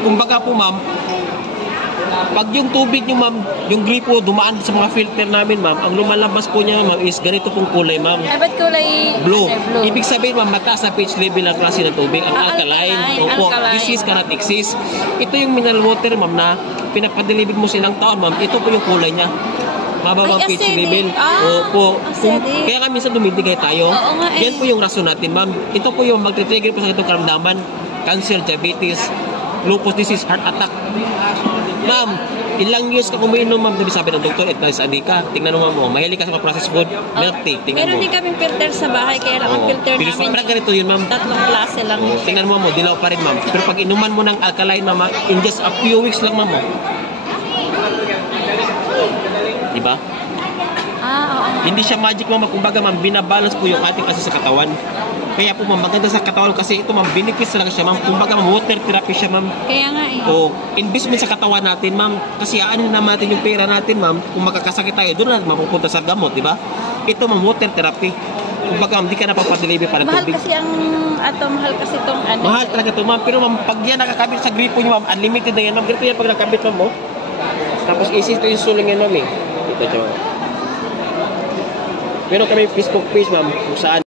kumbaga po ma'am, pag yung tubig nyo ma'am, yung gripo dumaan sa mga filter namin ma'am, ang lumalabas po niya ma'am is ganito pong kulay ma'am. Ba't kulay Blue. blue? Ibig sabihin ma'am, mataas na pH level ang klase ng tubig, ang alkaline. Opo, this is cannot exist. Ito yung mineral water ma'am na pinapadeliver mo silang taon ma'am, ito po yung kulay niya. Mababang pH level. Opo. Kaya nga minsan dumidigay tayo. Yan po yung rason natin ma'am. Ito po yung magtitrigger po sa itong karamdaman. Cancer, diabetes, lupus disease, heart attack. Ma'am, ilang years ka umiinom ma'am, sabi ng doktor, ethylene addict. Tingnan mo ma'am, mahilig ka sa mga processed food, milk tea, tingnan mo. Meron din kaming filter sa bahay, kaya lang ang filter namin. Parang ganito yun ma'am. Tatlong klase lang. Tingnan mo ma'am, dilaw pa rin ma'am. Pero pag inuman mo ng alkaline ma'am, in just a few weeks lang ma'am. Diba? Oo. Hindi siya magic ma'am, kumbaga ma'am, binabalance po yung ating kasi sa katawan. Kaya po ma'am, maganda sa katawan kasi ito ma'am, benefits talaga siya ma'am. Kumbaga ma'am, water therapy siya ma'am. Kaya nga eh. O, investment sa katawan natin ma'am. Kasi aanin naman natin yung pera natin ma'am. Kung magkakasakit tayo, doon na mapupunta sa gamot, di ba? Ito ma'am, water therapy. Kumbaga ma'am, di ka na papadeliver para Mahal tubig. kasi mahal kasi itong ano. Mahal talaga ito ma'am. Pero ma'am, pag yan nakakabit sa gripo niyo ma'am, unlimited na yan ma'am. Ganito yan pag nakabit ma'am mo. Tapos isi ito yung suling yan ma'am eh. Ito siya ma'am. Meron kami Facebook page ma'am kung saan